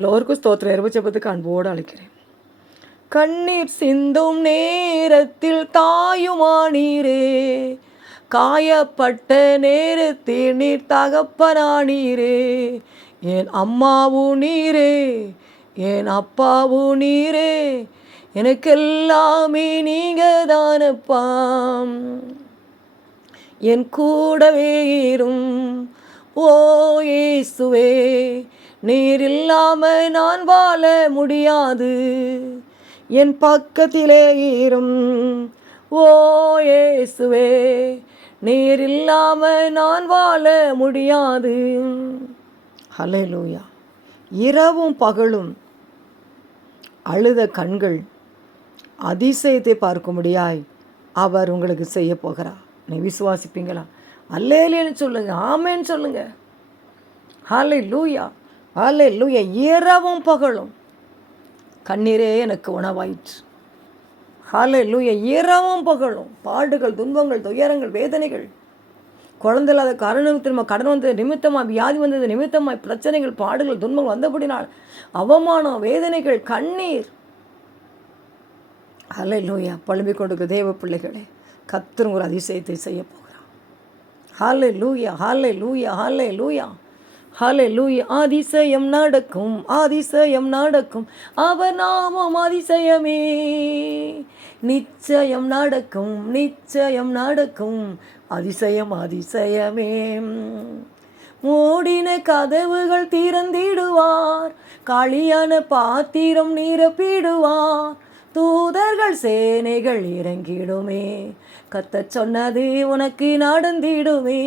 எல்லோருக்கும் ஸ்தோத்திர இரவு அன்போடு அழைக்கிறேன். கண்ணீர் சிந்தும் நேரத்தில் தாயுமானீரே, காயப்பட்ட நேரத்தில் நீர் தகப்பனானீரே. என் அம்மாவும் நீரே, என் அப்பாவும் நீரே, எனக்கெல்லாமே நீங்க தானப்பா. என் கூடவே இரும் ஓ இயேசுவே, நீர் இல்லாம நான் வாழ முடியாது. என் பக்கத்திலே இரும் ஓ இயேசுவே, நீர் இல்லாம நான் வாழ முடியாது. ஹல்லேலூயா. இரவும் பகலும் அழுத கண்கள் அதிசயத்தை பார்க்கும்படியாய் அவர் உங்களுக்கு செய்ய போகிறார். நீ விசுவாசிப்பீங்களா? அல்லேலூயான்னு சொல்லுங்க, ஆமேன்னு சொல்லுங்க. ஹல்லேலூயா, ஹல்லேலூயா. இரவும் பகலும் கண்ணீரே எனக்கு உணவாயிற்று. ஹல்லேலூயா. இரவும் பகலும் பாடுகள், துன்பங்கள், துயரங்கள், வேதனைகள், குழந்தை இல்லாத காரணம் கடன் வந்தது நிமித்தமாக, வியாதி வந்தது நிமித்தமாக, பிரச்சனைகள், பாடுகள், துன்பங்கள் வந்தபடினால் அவமானம், வேதனைகள், கண்ணீர். ஹல்லேலூயா. புலம்பிக் கொடுக்க தேவ பிள்ளைகளே, கர்த்தர் ஒரு அதிசயத்தை செய்ய போகிறார். ஹல்லேலூயா, ஹல்லேலூயா, ஹல்லேலூயா, ஹல்லேலூயா. அதிசயம் நடக்கும், அதிசயம் நடக்கும், அவர் நாமம் அதிசயமே. நிச்சயம் நடக்கும், நிச்சயம் நடக்கும், அதிசயம் அதிசயமே. மூடின கதவுகள் திறந்திடுவார், காலியான பாத்திரம் நிரப்பிடுவார், தூதர்கள் சேனைகள் இறங்கிடுமே, கர்த்தர் சொன்னது உனக்கு நடந்திடுமே.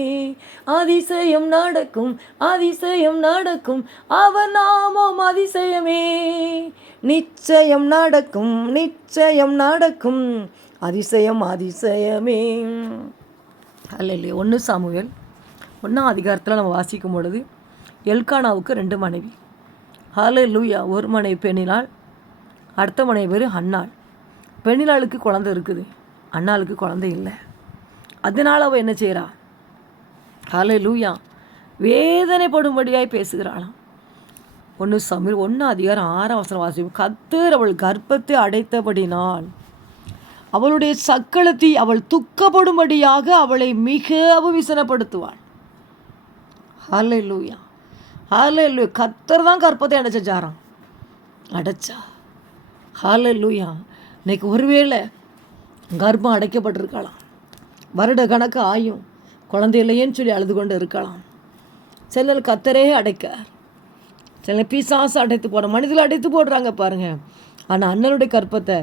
அதிசயம் நடக்கும், அதிசயம் நடக்கும், அவர் நாமம் அதிசயமே. நிச்சயம் நடக்கும், நிச்சயம் நடக்கும், அதிசயம் அதிசயமே. அல்லேலூயா. 1 சாமுவேல் 1ஆம் அதிகாரத்தில் நம்ம வாசிக்கும் பொழுது எல்கானாவுக்கு 2 மனைவி. ஹல்லேலூயா. ஒரு மனைவி பெண்ணினாள், அடுத்த மனைவி பேர் அன்னாள். பெண்ணினாளுக்கு குழந்தை இருக்குது, அண்ணாளுக்கு குழந்தை இல்லை. அதனால் அவள் என்ன செய்கிறா? ஹல்லேலூயா. வேதனைப்படும்படியாய் பேசுகிறாளாம். 1 சாமுவேல் 1ஆம் அதிகாரம் 6ஆம் வசனம் வாசிப்போம். கர்த்தர் அவள் கர்ப்பத்தை அடைத்தபடினால் அவளுடைய சக்களத்தை அவள் துக்கப்படும்படியாக அவளை மிகவும் விசனப்படுத்துவாள். ஹல்லேலூயா, ஹல்லேலூயா. கர்த்தர் தான் கர்ப்பத்தை அடைச்சாராம், அடைச்சா. ஹல்லேலூயா. இன்னைக்கு ஒருவேளை கர்ப்பம் அடைக்கப்பட்டிருக்கலாம், வருட கணக்கு ஆயும், குழந்தை இல்லையேன்னு சொல்லி அழுது கொண்டு இருக்கலாம். சிலர் கர்த்தரே அடைக்க, சில பிசாசு அடைத்து போட, மனிதர்கள் அடைத்து போடுறாங்க பாருங்க. ஆனால் அண்ணனுடைய கற்பத்தை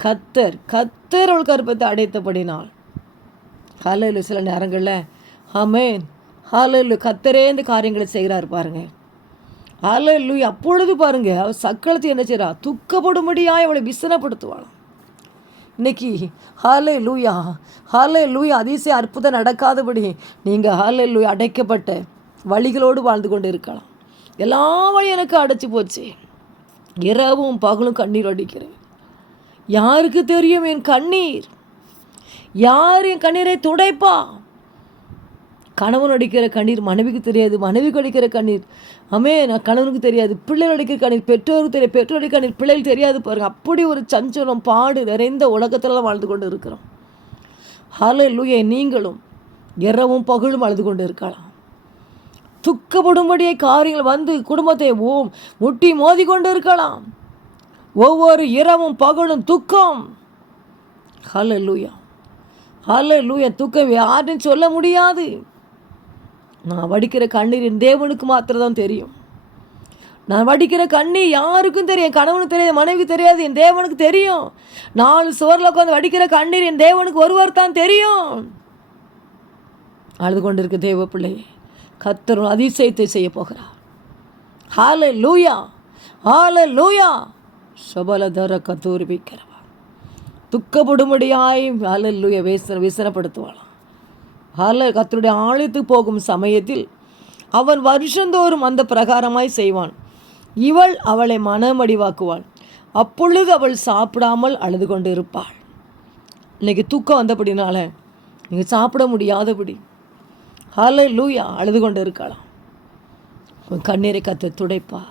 கர்த்தர் அவள் கற்பத்தை அடைத்தபடினாள். ஹல்லேலூயா. சில நேரங்களில் ஆமென், ஹல்லேலூயா, கர்த்தரே இந்த காரியங்களை செய்கிறார் பாருங்க. ஹல்லேலூயா. அப்பொழுது பாருங்க, அவள் சக்களத்தை என்ன செய்கிறா? துக்கப்படும்படியாய் அவளை விசனப்படுத்துவாளாம். இன்னைக்கு ஹல்லேலூயா, ஹல்லேலூயா. அதிசய அற்புதம் நடக்காதபடி நீங்கள் ஹல்லேலூயா அடைக்கப்பட்ட வழிகளோடு வாழ்ந்து கொண்டு இருக்கலாம். எல்லா வழியும் எனக்கு அடைச்சி போச்சு, இரவும் பகலும் கண்ணீர் அடிக்கிறேன். யாருக்கு தெரியும் என் கண்ணீர்? யார் என் கண்ணீரை துடைப்பா? கணவன் அடிக்கிற கண்ணீர் மனைவிக்கு தெரியாது, மனைவிக்கு அடிக்கிற கண்ணீர் நான் கணவனுக்கு தெரியாது, பிள்ளைகள் அடிக்கிற கண்ணீர் பெற்றோருக்கு தெரியாது, பெற்றோருடைய கண்ணீர் பிள்ளைகள் தெரியாது பாருங்க. அப்படி ஒரு சஞ்சலம், பாடு நிறைந்த உலகத்திலலாம் வாழ்ந்து கொண்டு இருக்கிறோம். ஹல்லேலூயா. நீங்களும் இரவும் பகலும் அழுது கொண்டு இருக்கலாம். துக்கப்படும்படியே காரியங்கள் வந்து குடும்பத்தை முட்டி மோதி கொண்டு இருக்கலாம். ஒவ்வொரு இரவும் பகலும் துக்கம். ஹல்லேலூயா, ஹல்லேலூயா. துக்கம் யாருன்னு சொல்ல முடியாது. நான் வடிக்கிற கண்ணீர் என் தேவனுக்கு மாத்திரம்தான் தெரியும். நான் வடிக்கிற கண்ணீர் யாருக்கும் தெரியும், கணவனுக்கு தெரியாது, மனைவிக்கு தெரியாது, என் தேவனுக்கு தெரியும். 4 சுவரில் உட்காந்து வடிக்கிற கண்ணீர் என் தேவனுக்கு ஒருவர் தான் தெரியும். அழுது கொண்டிருக்க தேவ பிள்ளை, கர்த்தர் அதிசயத்தை செய்ய போகிறார். ஹல்லேலூயா, ஹல்லேலூயா. சபலதர கத்தூரி வைக்கிறவா துக்கப்படும்படியாய் ஹல்லேலூயா விசனப்படுத்துவாளாம். கர்த்தருடைய ஆலயத்துக்கு போகும் சமயத்தில் அவன் வருஷந்தோறும் அந்த பிரகாரமாய் செய்வான். இவள் அவளை மனமடிவாக்குவாள். அப்பொழுது அவள் சாப்பிடாமல் அழுது கொண்டு இருப்பாள். இன்றைக்கி தூக்கம் வந்தபடினால நீங்கள் சாப்பிட முடியாதபடி ஹல்லேலூயா அழுது கொண்டு இருக்கலாம். கண்ணீரை கர்த்தர் துடைப்பார்.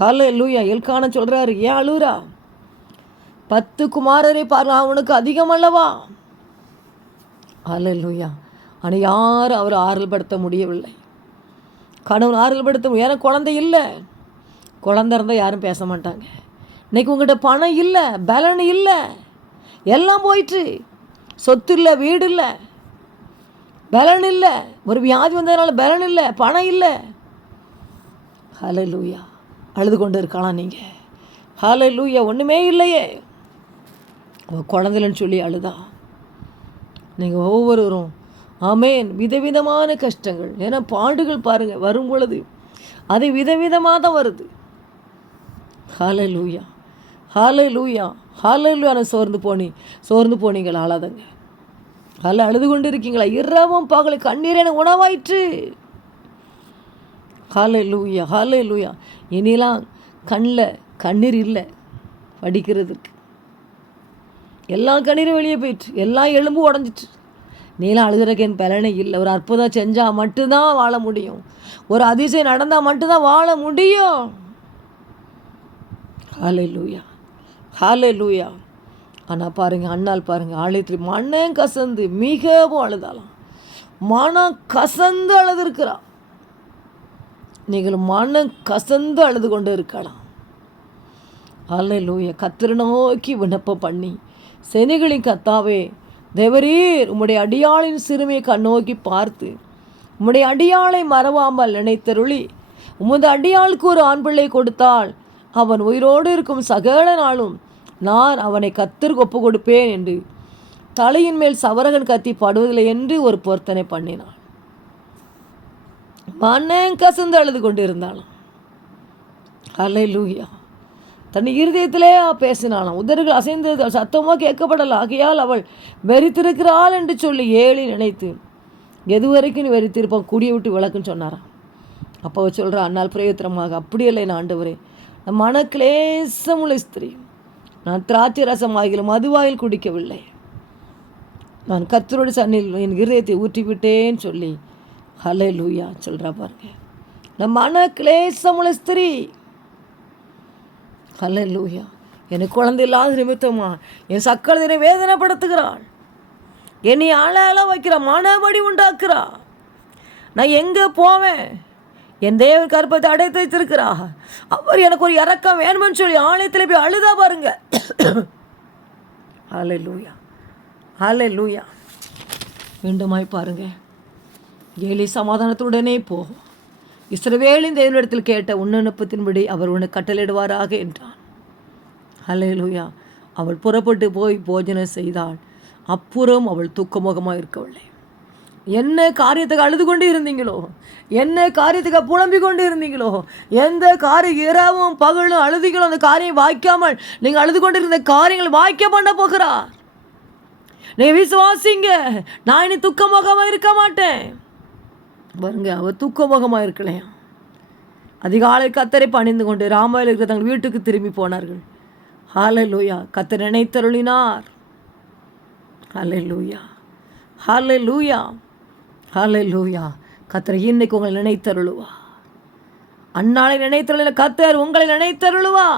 ஹல்லேலூயா. எல்கானா சொல்கிறாரு, ஏன் அழுகுறா? 10 குமாரரை பாருங்க, அவனுக்கு அதிகம் அல்லவா? ஹல்லேலூயா. ஆனால் யாரும் அவர் ஆறுதல் படுத்த முடியவில்லை. கணவன் ஆறுதல் படுத்த ஏன்னா குழந்தை இல்லை. குழந்தை இருந்தால் யாரும் பேச மாட்டாங்க. இன்றைக்கி உங்கள்கிட்ட பணம் இல்லை, பலன் இல்லை, எல்லாம் போயிட்டு, சொத்து இல்லை, வீடு இல்லை, பலன் இல்லை, ஒரு வியாதி வந்ததுனால பலன் இல்லை, பணம் இல்லை. ஹல்லேலூயா. அழுது கொண்டு இருக்கலாம் நீங்கள். ஹல்லேலூயா. ஒன்றுமே இல்லையே, அவன் குழந்தைலன்னு சொல்லி அழுதா. நீங்கள் ஒவ்வொருவரும் ஆமேன். விதவிதமான கஷ்டங்கள், ஏன்னா பாடுகள் பாருங்கள் வரும் பொழுது அது விதவிதமாக தான் வருது. ஹல்லேலூயா. ஹல்லேலூயா. ஹல்லேலூயா. சோர்ந்து போனீங்களா? அழாதங்க. அழுது கொண்டு இருக்கீங்களா? இரவும் பகலை கண்ணீர் என உணவாயிற்று. ஹல்லேலூயா. ஹல்லேலூயா. இனிலாம் கண்ணில் கண்ணீர் இல்லை படிக்கிறதுக்கு. எல்லா கண்ணீரும் வெளியே போயிட்டு, எல்லா எலும்பும் உடஞ்சிட்டு. நீலாம் அழுகிறக்கு என் பலனே இல்லை. ஒரு அற்புதம் செஞ்சால் மட்டும்தான் வாழ முடியும். ஒரு அதிசயம் நடந்தால் மட்டும்தான் வாழ முடியும். ஹல்லேலூயா. ஹல்லேலூயா. ஆனால் பாருங்கள், அண்ணால் பாருங்கள், ஆலயத்தில் மனம் கசந்து மிகவும் அழுதாலாம். மனம் கசந்து அழுதுருக்கிறா. நீங்கள் மனம் கசந்து அழுது கொண்டு இருக்கலாம். ஹல்லேலூயா. கர்த்தரை நோக்கி விண்ணப்பம் பண்ணி, செனிகளின் கர்த்தாவே தேவரீர் உம்முடைய அடியாளின் சிறுமியை கண்ணோக்கி பார்த்து உம்முடைய அடியாளை மறவாமல் நினைத்தருளி உமது அடியாளுக்கு ஒரு ஆண் பிள்ளை கொடுத்தால் அவன் உயிரோடு இருக்கும் சகல நாளும் நான் அவனை கர்த்தருக்கு ஒப்பு கொடுப்பேன் என்று தலையின் மேல் சவரகன் கத்தி படுவதில்லை என்று ஒரு பொருத்தனை பண்ணினான். மனம் கசந்து அழுது கொண்டு இருந்தாலும் ஹல்லேலூயா. தன் இருதயத்திலே பேசினாலாம். உதடுகள் அசைந்தது சத்தமாக கேட்கப்படல. ஆகையால் அவள் வெறித்திருக்கிறாள் என்று சொல்லி ஏழி நினைத்து எது வரைக்கும் நீ வெறித்திருப்பான், கூடிய விட்டு விளக்குன்னு சொன்னாராம். அப்போ அவள் சொல்கிறா, அன்னால் பிரயோத்திரமாக, அப்படியில்லை நான் ஆண்டவரே, நான் மனக்லேசமுள்ள ஸ்திரீ, நான் திராட்சை ரசம் ஆகிலும் மதுவாயில் குடிக்கவில்லை, நான் கர்த்தருடைய சன்னில் என் இருதயத்தை ஊற்றிவிட்டேன்னு சொல்லி ஹல்லேலூயா சொல்கிறா பாருங்க. நான் மனக்லேசமுள்ள ஸ்திரீ. ஹல்லேலூயா. எனக்கு குழந்தை இல்லாத நிமித்தமா என் சக்களத்தினை வேதனைப்படுத்துகிறாள், என்னை அழ வைக்கிறா, மனபடி உண்டாக்குறா. நான் எங்கே போவேன்? என் தேவன் கற்பத்தை அடைத்து வைத்திருக்கிறா. அவர் எனக்கு ஒரு இறக்கம் வேணுமென்னு சொல்லி ஆலயத்தில் போய் அழுதா பாருங்க. ஹல்லேலூயா. ஹல்லேலூயா. மீண்டுமாய் பாருங்க. ஏலி சமாதானத்துடனே போகும். இஸ்ரவேலின் தேவனிடத்தில் கேட்ட உன்னனுப்பத்தின்படி அவர் உனக்கு கட்டளையிடுவாராக என்றான். ஹல்லேலூயா. அவள் புறப்பட்டு போய் போஜனம் செய்தாள். அப்புறம் அவள் தூக்கமுகமாக இருக்கவில்லை. என்ன காரியத்துக்கு அழுது கொண்டு இருந்தீங்களோ, என்ன காரியத்துக்கு புலம்பிக் கொண்டு இருந்தீங்களோ, எந்த காரியம் இரவும் பகலும் அழுதிகளோ அந்த காரியம் வாய்க்காமல் நீங்கள் அழுது கொண்டு இருந்த காரியங்கள் வாய்க்க பண்ண போகிறார். நீங்கள் விசுவாசிங்க, நான் இனி துக்கமுகமாக இருக்க மாட்டேன். பாருங்க, அவர் தூக்கமுகமாக இருக்கலையா. அதிகாலை கர்த்தரை பணிந்து கொண்டு ராமாவில் இருக்கிற தங்கள் வீட்டுக்கு திரும்பி போனார்கள். ஹல்லேலூயா. கர்த்தர் நினைத்தருளினார். ஹல்லேலூயா. ஹல்லேலூயா. ஹல்லேலூயா. கர்த்தர் இன்னைக்கு உங்களை நினைத்தருளுவா. அந்நாளை நினைத்தருளின கர்த்தர் உங்களை நினைத்தருளுவா.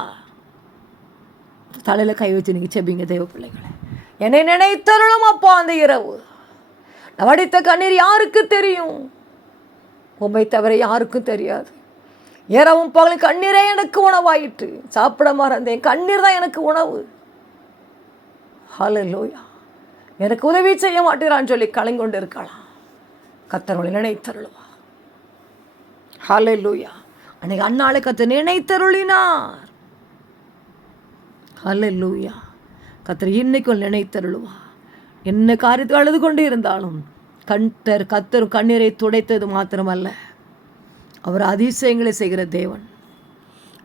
தலையில் கை வச்சு நீங்கள் செபிங்க தேவ பிள்ளைகளை. என்னை நினைத்தருளும் அப்பா. அந்த இரவு வடித்த கண்ணீர் யாருக்கு தெரியும்? உம்மை தவிர யாருக்கும் தெரியாது. இரவும் பகலும் கண்ணீரே எனக்கு உணவாயிற்று. சாப்பிட மறந்தேன், கண்ணீர் தான் எனக்கு உணவு. ஹல்லேலூயா. எனக்கு உதவி செய்ய மாட்டேறான்னு சொல்லி கலங்கொண்டு இருக்கலாம். கர்த்தர் நினைத்தருளுவா. ஹல்லேலூயா. அன்னைக்கு அன்னாளை கர்த்தர் நினைத்தருளினார். ஹல்லேலூயா. கர்த்தர் இன்னைக்கும் நினைத்தருளுவா. என்ன காரியத்தை அழுது கொண்டு இருந்தாலும் கர்த்தர் கண்ணீரை துடைத்தது மாத்திரமல்ல, அவர் அதிசயங்களை செய்கிற தேவன்.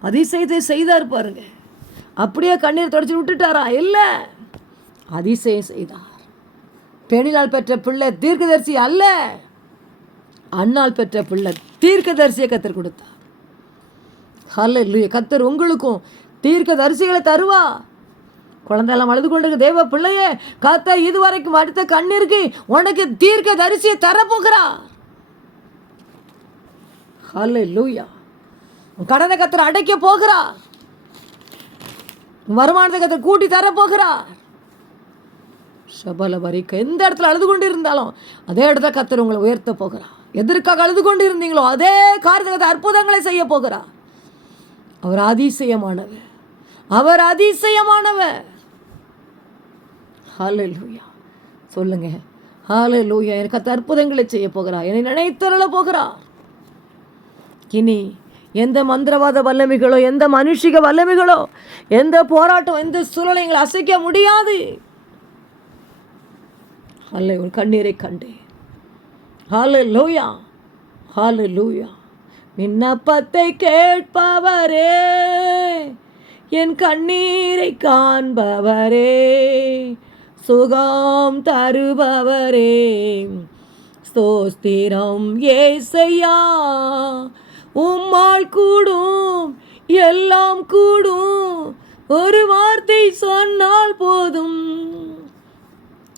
அதிசயத்தை செய்தார் பாருங்க. அப்படியே கண்ணீர் தொடச்சி விட்டுட்டாரா? இல்லை, அதிசயம் செய்தார். பெண்ணினால் பெற்ற பிள்ளை தீர்க்கதரிசி அல்ல, அண்ணால் பெற்ற பிள்ளை தீர்க்கதரிசியை கர்த்தர் கொடுத்தார். ஹல்லேலூயா. கர்த்தர் உங்களுக்கும் தீர்க்கதரிசிகளை தருவா. குழந்தையெல்லாம் அழுது கொண்டிருக்க தேவ பிள்ளையே, கர்த்தர் இதுவரைக்கும் அடுத்த கண்ணீருக்கு உனக்கு தீர்க்கதரிசியை தரப்போகிறார். ஹல்லேலூயா. உன் கடனை கத்தர் அடைக்க போகிறார். வருமானத்தை கத்தர் கூட்டி தர போகிறார். சபல வரிக்க எந்த இடத்துல அழுது கொண்டு இருந்தாலும் அதே இடத்துல கத்தர் உங்களை உயர்த்த போகிறார். எதற்காக அழுது கொண்டு இருந்தீங்களோ அதே காரியத்தை அற்புதங்களை செய்ய போகிறார். அவர் அதிசயமானவர். அவர் அதிசயமானவர். ஹல்லேலூயா சொல்லுங்க. ஹல்லேலூயா. எனக்கு அற்புதங்களை செய்ய போகிறார். என்னை நினைத்தருள போகிறார். இனி எந்த மந்திரவாத வல்லமைகளோ, எந்த மனுஷிக வல்லமைகளோ, எந்த போராட்டம், எந்த சூழலை எங்களை அசைக்க முடியாது. ஹல்லேலூயா. கண்ணீரை கண்டேன். ஹல்லேலூயா. ஹல்லேலூயா. விண்ணப்பத்தை கேட்பவரே, என் கண்ணீரை காண்பவரே, சுகம் தருபவரே, ஸ்தோத்திரம் ஏசையா. உம்மால் கூடும் எல்லாம் கூடும், ஒரு வார்த்தை சொன்னால் போதும்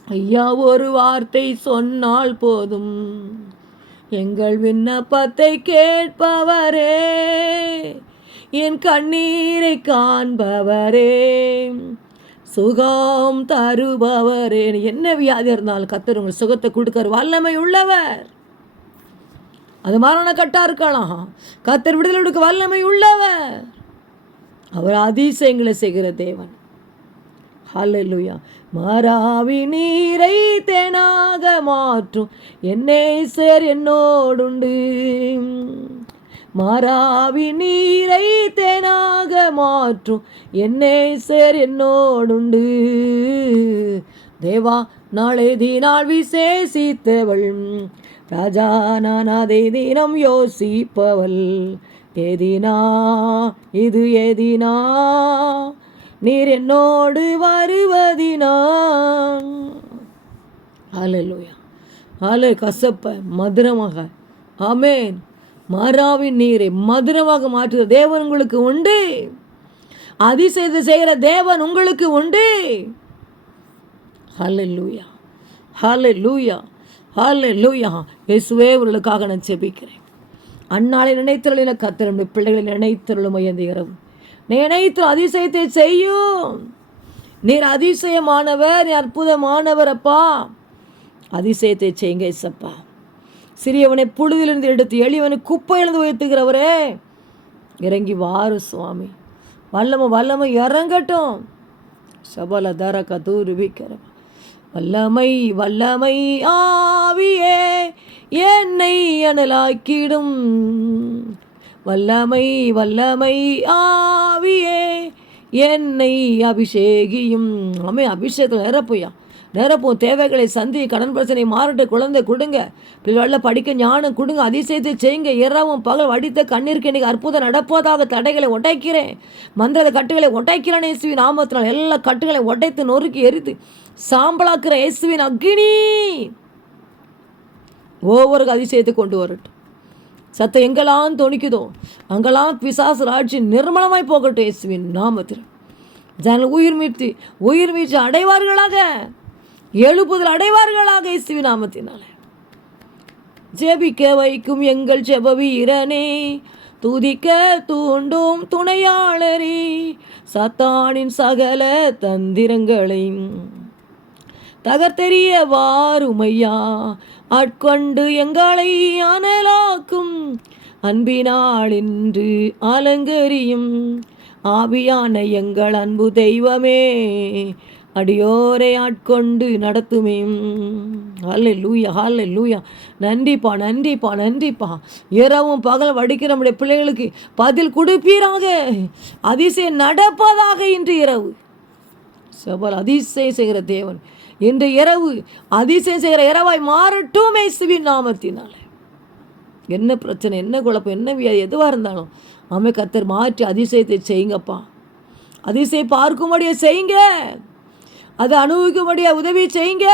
ஐயா, ஒரு வார்த்தை சொன்னால் போதும். எங்கள் விண்ணப்பத்தை கேட்பவரே, என் கண்ணீரை காண்பவரே, சுகம் தருபவரே. என்ன வியாதி இருந்தாலும் கர்த்தர் உங்கள் சுகத்தை கொடுக்கிற வல்லமை உள்ளவர். அது மரண கட்டா இருக்கலாம், கர்த்தர் விடுதலை கொடுக்க வல்லமை உள்ளவர். அவர் அதிசயங்களை செய்கிற தேவன். ஹல்லேலூயா. மாறாவி நீரை தேனாக மாற்றும் என்னேசர் என்னோடுண்டு. மாறாவி நீரை தேனாக மாற்றும் என்னேசர் என்னோடுண்டு. தேவா நாளை தீனால் விசேஷித்தவள், ராஜா நான் அதை தினம் யோசிப்பவள். ஏதினா இது ஏதினா, நீர் என்னோடு வருவதினா. ஹல்லேலூயா. ஹல்லே கசப்ப மதுரமாக. ஆமென். மாறாவின் நீரை மதுரமாக மாற்றுகிற தேவன் உங்களுக்கு உண்டு. அதிசயத்தை செய்கிற தேவன் உங்களுக்கு உண்டு. ஹல்லேலூயா. ஹல்லேலூயா. ஹல்லேலூயா. இயேசுவே உங்களுக்காக நான் ஜெபிக்கிறேன். அந்நாளை நினைத்தருளின கர்த்தர் நம்முடைய பிள்ளைகளை நினைத்தருளும் இந்த இரவு. நினைத்து அதிசயத்தை செய்யும். நீர் அதிசயமானவர், நீ அற்புதமானவர் அப்பா. அதிசயத்தை செய்யுங்க இயேசப்பா. சிறியவனை புழுதிலிருந்து எடுத்து எளியவனை குப்பையிலிருந்து உயர்த்துகிறவரே, இறங்கி வாரு சுவாமி. வல்லமை இறங்கட்டும். சபல தரக தூருவிக்கிற வல்லமை ஆவியே என்னை அனலாக்கிடும். வல்லமை ஆவியே என்னை அபிஷேகியும். அபிஷேகத்தில் நிரப்பும் தேவைகளை சந்தி, கடன் பிரச்சனை மாறட்டு, குழந்தை கொடுங்க, பிள்ளைகளில் படிக்க ஞானம் கொடுங்க, அதிசயத்தை செய்யுங்க. இரவும் பகல் வடித்த கண்ணீருக்கு இன்றைக்கி அற்புதம் நடப்பதாக தடைகளை உடைக்கிறேன். மந்திர கட்டுகளை உடைக்கிறேன் இயேசுவின் நாமத்தினால். எல்லா கட்டுகளை உடைத்து நொறுக்கி எரித்து சாம்பலாக்குற இயேசுவின் அக்கினி ஒவ்வொரு அதிசயத்தை கொண்டு வரட்டும். சத்தம் எங்கெல்லாம் துணிக்குதோ அங்கெல்லாம் பிசாசு ராட்சி நிர்மலமாய் போகட்டும் இயேசுவின் நாமத்தில். ஜனங்கள் உயிர் மீட்சி அடைவார்களாக, எழுப்புதல் அடைவார்களாக இயேசுவின் நாமத்தினால. ஜெபிக்க வைக்கும் எங்கள் ஜெப வீரனே, துதிக்க தூண்டும் துணையாளரே, சத்தானின் சகல தந்திரங்களை தகர்த்தெறிய வாருமையா, ஆட்கொண்டு எங்களை அனலாக்கும் அன்பினால் இன்று அலங்கரியும் ஆவியான எங்கள் அன்பு தெய்வமே, அடியோரை ஆட்கொண்டு நடத்துமே. ஹல்லேலூயா. ஹல்லேலூயா. நன்றிப்பா. இரவும் பகல் வடிக்கிற நம்முடைய பிள்ளைகளுக்கு பதில் கொடுப்பீராக. அதிசயம் நடப்பதாக இன்று இரவு. சபல் அதிசயம் செய்கிற தேவன் இன்று இரவு அதிசயம் செய்கிற இரவாய் மாறட்டும் இயேசுவின் நாமத்தினால. என்ன பிரச்சனை, என்ன குழப்பம், என்ன வியாதி எதுவாக இருந்தாலும் கர்த்தர் மாற்றி அதிசயத்தை செய்யுங்கப்பா. அதிசயம் பார்க்கும்படியே செய்யுங்க, அதை அனுபவிக்கும்படியே உதவி செய்யுங்க.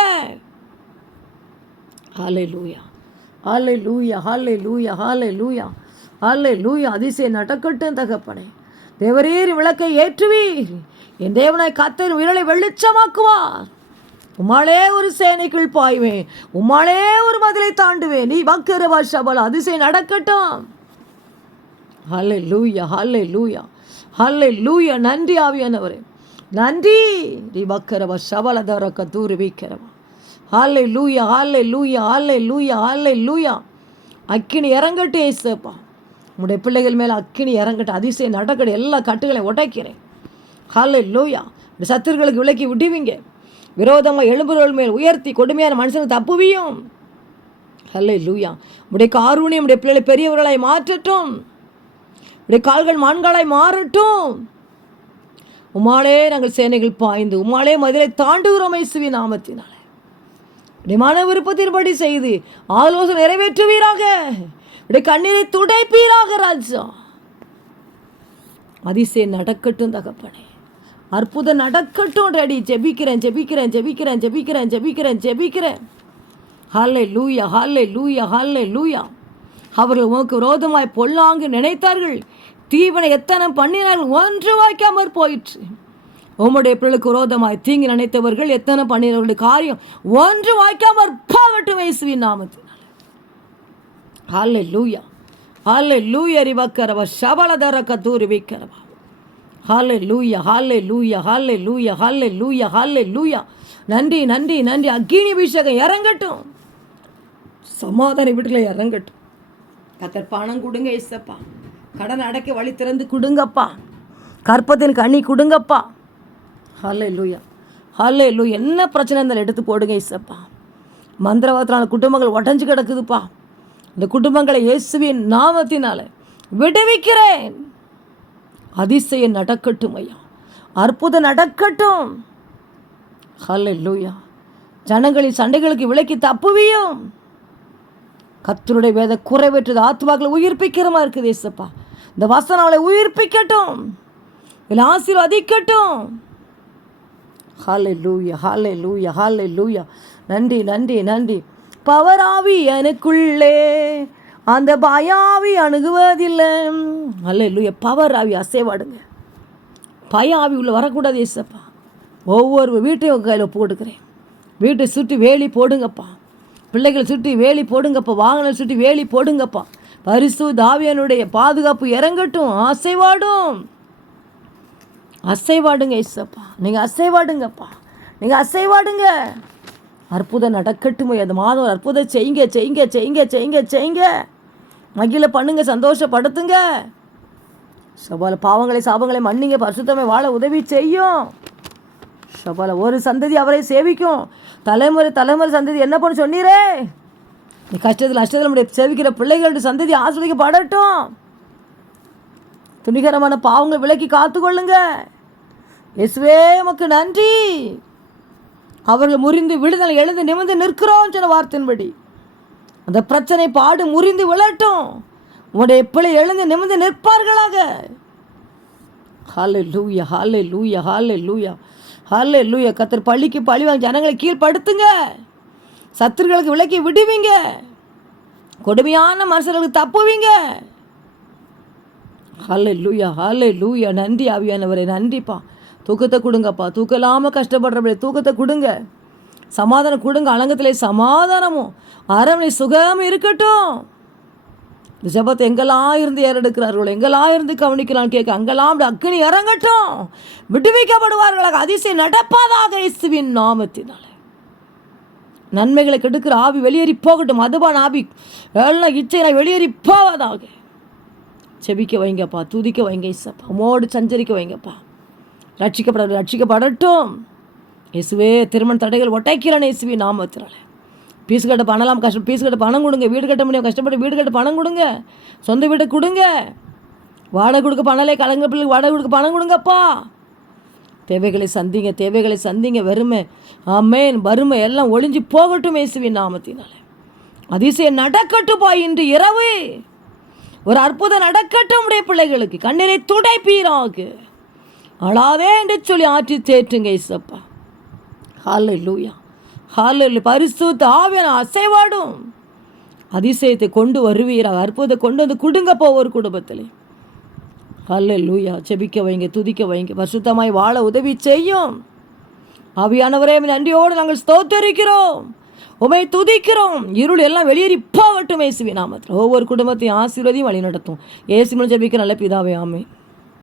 ஹல்லேலூயா. ஹல்லேலூயா. ஹல்லேலூயா. ஹல்லேலூயா. ஹல்லேலூயா. அதிசயம் நடக்கட்டும் தகப்பனே. தேவரீர் விளக்கை ஏற்றுவீர். என் தேவனாய் கர்த்தர் விரலை வெளிச்சமாக்குவார். உம்மாலே ஒரு சேனைக்குள் பாய்வேன், உம்மாலே ஒரு மதிலை தாண்டுவேன். நீ வக்கரவா சபல அதிசயம் நடக்கட்டும். ஹல்லேலூயா, ஹல்லேலூயா, ஹல்லேலூயா. நன்றி ஆவியானவரே, நன்றி. ரிபக்கரவ சபலதரக்க தூரி வைக்கிறவா. ஹல்லேலூயா, ஹல்லேலூயா, ஹல்லேலூயா, ஹல்லேலூயா. அக்கினி இறங்கட்டு ஏசப்பா, உங்களுடைய பிள்ளைகள் மேலே அக்கினி இறங்கட்டு. அதிசயம் நடக்கட்டு. எல்லா கட்டுகளையும் உடைக்கிறேன். ஹல்லேலூயா. சத்துருக்களுக்கு விலக்கி விடுவீங்க. விரோதமாக எழும்புறவர்கள் மேல் உயர்த்தி கொடுமையான மனுஷனுக்கு தப்புவியும். ஹல்லேலூயா. உடைய காரூணியம் உடைய பிள்ளைகளை பெரியவர்களாய் மாற்றட்டும். உடைய கால்கள் மான்களாய் மாறட்டும். உமாலே நாங்கள் சேனைகள் பாய்ந்து உமாலே மதிலை தாண்டுகிறோம் இயேசுவின் நாமத்தினாலே. உடைய மன விருப்பத்தின்படி செய்து ஆலோசனை நிறைவேற்றுவீராக. உடைய கண்ணீரை துடைப்பீராக ராஜா. அதிசயம் நடக்கட்டும் தகப்பனே, அற்புதம் நடக்கட்டும். ரெடி ஜெபிக்கிறேன், ஜெபிக்கிறேன், ஜெபிக்கிறேன், ஜெபிக்கிறேன், ஜெபிக்கிறேன், ஜெபிக்கிறேன். ஹல்லேலூயா, ஹல்லேலூயா, ஹல்லேலூயா. அவர்கள் உமக்கு விரோதமாய் பொல்லாங்கு நினைத்தார்கள், தீவனை எத்தனை பண்ணினார்கள், ஒன்று வாய்க்காமற் போயிற்று. உம்முடைய பிள்ளைக்கு விரோதமாய் தீங்கு நினைத்தவர்கள் எத்தனை பண்ணினவர்களுடைய காரியம் ஒன்று வாய்க்காமற் போகட்டும் இயேசுவின் நாமத்தினால். ஹல்லேலூயா, ஹல்லேலூயா. ரிபக்கரவ சபலதரக்க தூரி வைக்கிறவா. ஹல்லேலூயா, ஹல்லேலூயா, ஹல்லேலூயா, ஹல்லேலூயா, ஹல்லேலூயா. நன்றி, நன்றி, நன்றி. அக்கினி அபிஷேகம் இறங்கட்டும். சமாதான வீட்டில் இறங்கட்டும். கர்த்தர் பணம் கொடுங்க ஏசப்பா. கடன் அடைக்க வழி திறந்து கொடுங்கப்பா. கற்பத்தின் கனி கொடுங்கப்பா. ஹல்லேலூயா, ஹல்லேலூயா. என்ன பிரச்சனை இருந்தாலும் எடுத்து போடுங்க ஏசப்பா. மந்திரவாதத்தினால குடும்பங்கள் உடஞ்சு கிடக்குதுப்பா. இந்த குடும்பங்களை இயேசுவின் நாமத்தினால விடுவிக்கிறேன். அதிசயம் நடக்கட்டும் ஐயா, அற்புதம் நடக்கட்டும். ஹல்லேலூயா. ஜனங்களின் சண்டைகளுக்கு விலக்கி தப்புவியும். கர்த்தருடைய வேத குறைவேற்றது ஆத்துமாக்களை உயிர்ப்பிக்கிறமா இருக்குது ஏசப்பா. இந்த வசனம் அவளை உயிர்ப்பிக்கட்டும், இதில் ஆசீர்வதிக்கட்டும். ஹல்லேலூயா, ஹல்லேலூயா, ஹல்லேலூயா. நன்றி, நன்றி, நன்றி. பவராவி எனக்குள்ளே அந்த பயாவி அணுகுவதில்லை. ஹல்லேலூயா. பவராவி அசைவாடுங்க. பயாவி உள்ள வரக்கூடாது ஏசப்பா. ஒவ்வொரு வீட்டையும் கையில் போட்டுக்கிறேன். வீட்டை சுற்றி வேலி போடுங்கப்பா. பிள்ளைகளை சுற்றி வேலி போடுங்கப்பா. வாகனம் சுற்றி வேலி போடுங்கப்பா. பரிசுத்த ஆவியானுடைய பாதுகாப்பு இறங்கட்டும். அசைவாடும், அசைவாடுங்க ஏசப்பா. நீங்கள் அசைவாடுங்கப்பா, நீங்கள் அசைவாடுங்க. அற்புதம் நடக்கட்டும். அந்த மாதம் அற்புதம் செய்யுங்க, செய்யுங்க, செய்யுங்க, செய்யுங்க, செய்யுங்க. மகிழ பண்ணுங்க, சந்தோஷப்படுத்துங்க. சபால பாவங்களை சாபங்களை மன்னிங்க. பரிசுத்தமே வாழ உதவி செய்யும். சபால ஒரு சந்ததி அவரை சேவிக்கும். தலைமுறை தலைமுறை சந்ததி என்ன பண்ண சொன்னீரே. நீ கஷ்டத்தில் நஷ்டத்தில் நம்முடைய சேவிக்கிற பிள்ளைகளுடைய சந்ததி ஆஸ்வதிக்கப்படட்டும். துணிகரமான பாவங்களை விலக்கி காத்துக்கொள்ளுங்க. இயேசுவே உமக்கு நன்றி. அவர்கள் முறிந்து விடுதலை எழுந்து நிமிர்ந்து நிற்கிறோம் சொன்ன வார்த்தையின்படி அந்த பிரச்சனை பாடு முறிந்து விழட்டும். உங்களுடைய பிள்ளை எழுந்து நிமிர்ந்து நிற்பார்களாக. ஹல்லேலூயா, ஹல்லேலூயா, ஹல்லேலூயா, ஹல்லேலூயா. கர்த்தர் பள்ளிக்கு பழி வாங்கி ஜனங்களை கீழ்ப்படுத்துங்க. சத்துருக்களுக்கு விலக்கி விடுவீங்க. கொடுமையான மனுஷர்களுக்கு தப்புவீங்க. ஹல்லேலூயா, ஹல்லேலூயா. நன்றி ஆவியானவரே, நன்றிப்பா. தூக்கத்தை கொடுங்கப்பா. தூக்கம் இல்லாமல் கஷ்டப்படுறப்படியே தூக்கத்தை கொடுங்க. சமாதானம் கொடுங்க. அலங்கத்திலே சமாதானமும் அரவணை சுகமும் இருக்கட்டும். இந்த ஜபத்தை எங்கெல்லாம் இருந்து ஏறெடுக்கிறார்களோ, எங்கெல்லாம் இருந்து கவனிக்கலாம் கேட்க, அங்கெல்லாம் அப்படி அக்கினி இறங்கட்டும். விடுவிக்கப்படுவார்களாக. அதிசயம் நடப்பதாக இயேசுவின் நாமத்தினால. நன்மைகளை கெடுக்கிற ஆவி வெளியேறி போகட்டும். மதுபான ஆவி எல்லாம் இச்சையை வெளியேறி போவதாக. செபிக்க வைங்கப்பா, துதிக்க வைங்க இயேசப்பா. உமோடு சஞ்சரிக்க வைங்கப்பா. ரட்சிக்கப்படட்டும் இயேசுவே. திருமண தடைகள் ஒட்டைக்கிறான் இயேசுவின் நாமத்தினால. பீஸ் கட்ட பணலாம் பீஸ் கட்ட பணம் கொடுங்க. வீடு கட்ட முடியும், கஷ்டப்பட்டு வீடு கட்ட பணம் கொடுங்க. சொந்த வீட்டை கொடுங்க. வாடகை கொடுக்க பணலை கலங்க பிள்ளைக்கு வாடகை கொடுக்க பணம் கொடுங்கப்பா. தேவைகளை சந்திங்க, தேவைகளை சந்திங்க. வெறுமை ஆமேன் வறுமை எல்லாம் ஒளிஞ்சு போகட்டும் இயேசுவின் நாமத்தினால. அதிசயம் நடக்கட்டுப்பா. இன்று இரவு ஒரு அற்புதம் நடக்கட்டும். உடைய பிள்ளைகளுக்கு கண்ணீரை துடைப்பீராக. அழாதே என்று சொல்லி ஆற்றி தேற்றுங்க இயேசப்பா. ஹல்லேலூயா, ஹல்லேலூயா. பரிசுத்த ஆவியான அசைவாடும். அதிசயத்தை கொண்டு வருவீராக. அற்புதத்தை கொண்டு வந்து கொடுங்கப்பா ஒரு குடும்பத்தில். ஹல்லேலூயா. செபிக்க வைங்க, துதிக்க வைங்க. பரிசுத்தமாய் வாழ உதவி செய்யும். ஆவியானவரே நன்றியோடு நாங்கள் ஸ்தோத்தரிக்கிறோம். உமை துதிக்கிறோம். இருள் எல்லாம் வெளியேறி போகட்டும் இயேசுவின் நாமத்தில். ஒவ்வொரு குடும்பத்தையும் ஆசீர்வதியும் வழி நடத்தும். இயேசு மூலம் ஜெபிக்கிற நல்ல பிதாவே, ஆமென்.